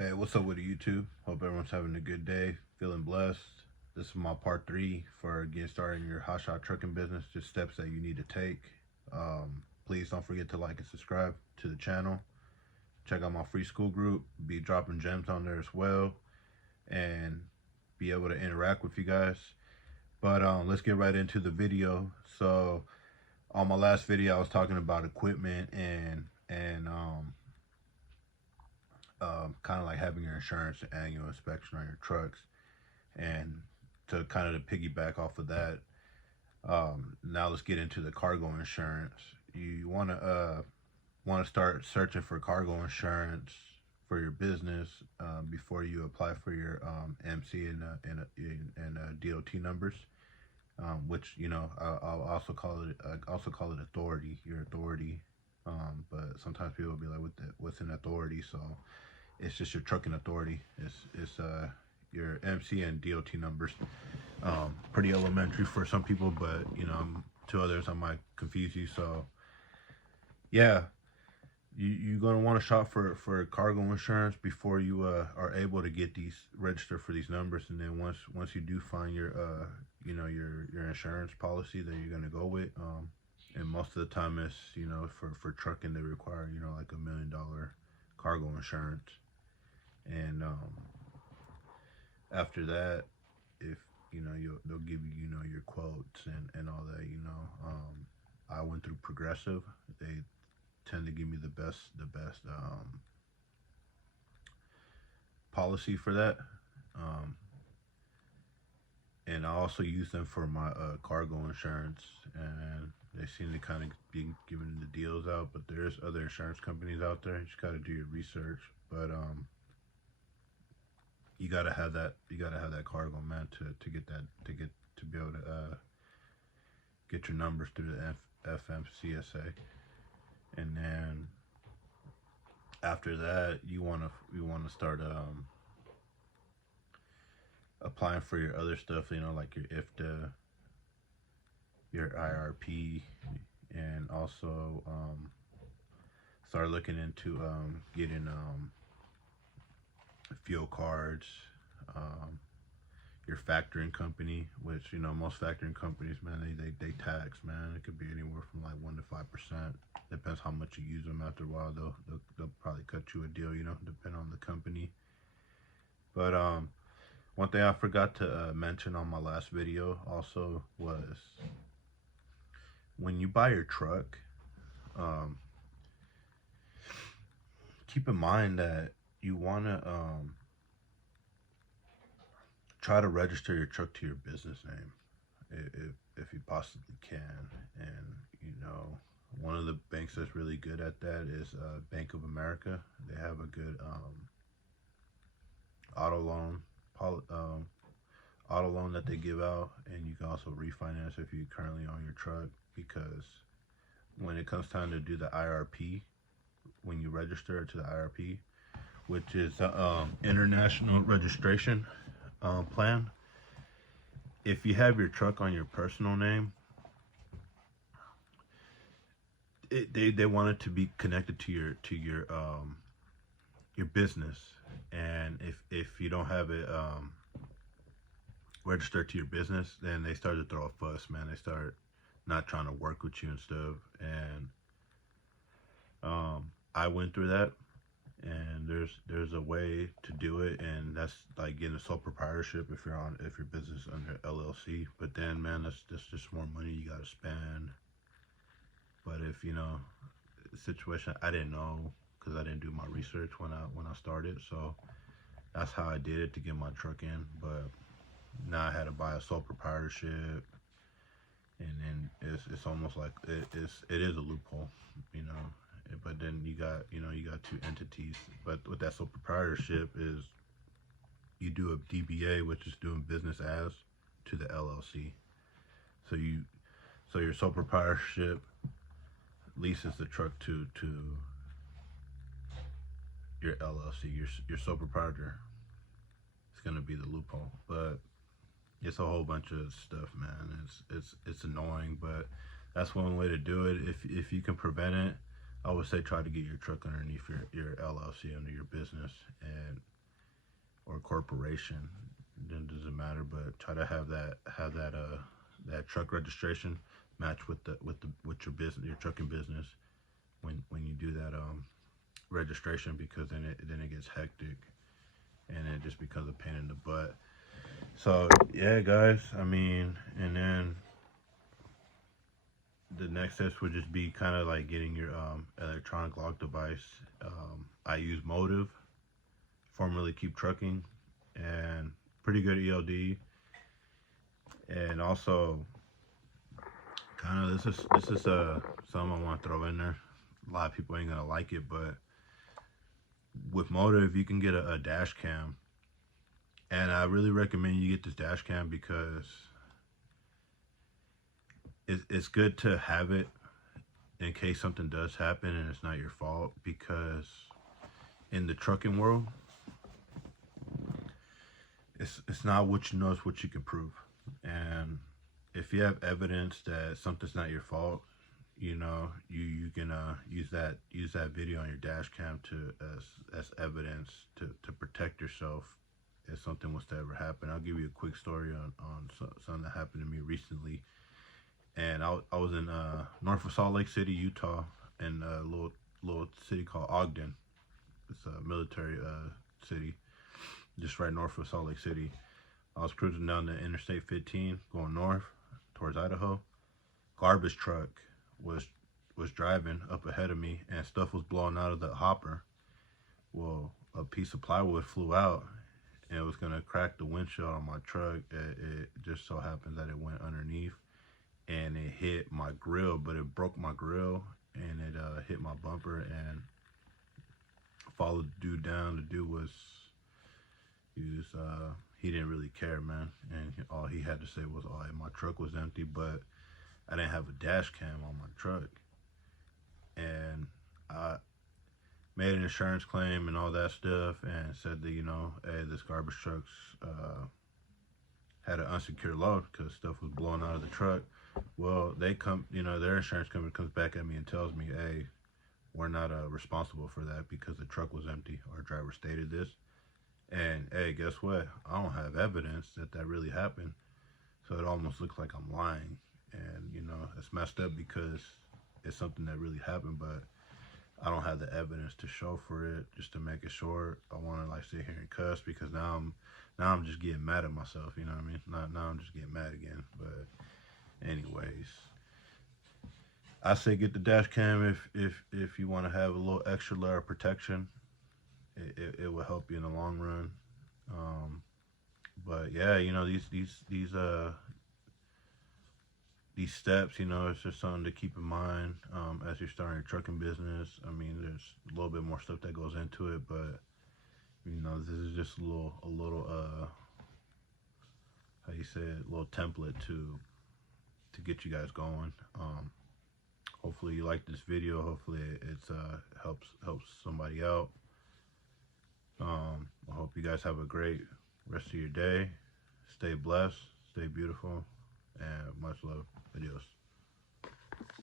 Hey, what's up with YouTube? Hope everyone's having a good day, feeling blessed. This is my part 3 for getting started in your hotshot trucking business, just steps that you need to take. Please don't forget to like and subscribe to the channel. Check out my free school group, be dropping gems on there as well, and be able to interact with you guys. But let's get right into the video. So on my last video, I was talking about equipment and kind of like having your insurance annual inspection on your trucks. And to kind of piggyback off of that, now let's get into the cargo insurance. You want to start searching for cargo insurance for your business before you apply for your MC and DOT numbers, which I'll also call it authority, your authority. But sometimes people will be like, what's an authority? So it's just your trucking authority. It's your MC and DOT numbers. Pretty elementary for some people, but to others I might confuse you. So yeah, you're gonna want to shop for cargo insurance before you are able to get these registered for these numbers. And then once you do find your your insurance policy that you're gonna go with, and most of the time it's for trucking they require like $1 million cargo insurance. And after that, if they'll give you your quotes and all that. I went through Progressive. They tend to give me the best policy for that. And I also use them for my cargo insurance, and they seem to kind of be giving the deals out. But there's other insurance companies out there. You just got to do your research. But you gotta have that cargo, man, to get to be able to get your numbers through the FMCSA. And then after that, you want to start applying for your other stuff, like your IFTA, your IRP, and also start looking into getting fuel cards, your factoring company, which most factoring companies, man, they tax, man. It could be anywhere from like 1 to 5%. Depends how much you use them. After a while, they'll probably cut you a deal, depending on the company. But one thing I forgot to mention on my last video also was when you buy your truck, keep in mind that you want to try to register your truck to your business name if you possibly can. And one of the banks that's really good at that is Bank of America. They have a good auto loan that they give out, and you can also refinance if you currently own your truck. Because when it comes time to do the IRP, when you register to the IRP, which is international registration plan, if you have your truck on your personal name, they want it to be connected to your business. And if you don't have it registered to your business, then they start to throw a fuss, man. They start not trying to work with you and stuff. And I went through that, and there's a way to do it, and that's like getting a sole proprietorship if your business is under LLC. But then, man, that's just more money you got to spend. But if the situation, I didn't know, because I didn't do my research when I started. So that's how I did it to get my truck in. But now I had to buy a sole proprietorship, and then it's almost like it is a loophole, But then you got two entities. But with that sole proprietorship is you do a DBA, which is doing business as, to the LLC. So your sole proprietorship leases the truck to your LLC. Your sole proprietor is going to be the loophole. But it's a whole bunch of stuff, man. It's annoying, but that's one way to do it. If you can prevent it, I would say try to get your truck underneath your LLC, under your business and or corporation. It doesn't matter, but try to have that truck registration match with your business, your trucking business, when you do that registration, because then it gets hectic and it just becomes a pain in the butt. So yeah, guys. I mean, and then the next steps would just be kind of like getting your electronic lock device. I use Motive, formerly Keep Trucking, and pretty good ELD. And also, kind of this is something I want to throw in there. A lot of people ain't gonna like it, but with Motive, you can get a dash cam, and I really recommend you get this dash cam because it's good to have it in case something does happen and it's not your fault. Because in the trucking world, it's not what you know, it's what you can prove. And if you have evidence that something's not your fault, you can use that video on your dash cam to as evidence to protect yourself if something was to ever happen. I'll give you a quick story on something that happened to me recently. And I was in north of Salt Lake City, Utah, in a little city called Ogden. It's a military city, just right north of Salt Lake City. I was cruising down the Interstate 15, going north towards Idaho. Garbage truck was driving up ahead of me, and stuff was blowing out of the hopper. Well, a piece of plywood flew out, and it was gonna crack the windshield on my truck. It just so happened that it went underneath, and it hit my grill, but it broke my grill, and it hit my bumper and followed the dude down. The dude he didn't really care, man, and all he had to say was, "Oh, my truck was empty," but I didn't have a dash cam on my truck, and I made an insurance claim and all that stuff, and said that, hey, this garbage truck's had an unsecured load because stuff was blowing out of the truck. Well, they come, their insurance company comes back at me and tells me, hey, we're not responsible for that because the truck was empty. Our driver stated this. And hey, guess what? I don't have evidence that really happened. So it almost looks like I'm lying. And, it's messed up because it's something that really happened, but I don't have the evidence to show for it. Just to make it short, I want to like sit here and cuss because now I'm just getting mad at myself. You know what I mean? Now I'm just getting mad again. But anyways, I say get the dash cam if you want to have a little extra layer of protection. It will help you in the long run. But yeah, these steps, it's just something to keep in mind as you're starting your trucking business. I mean, there's a little bit more stuff that goes into it, but this is just a little how you say it, a little template to get you guys going. Hopefully you like this video. Hopefully it's helps somebody out. I hope you guys have a great rest of your day. Stay blessed, stay beautiful, and much love. Adios.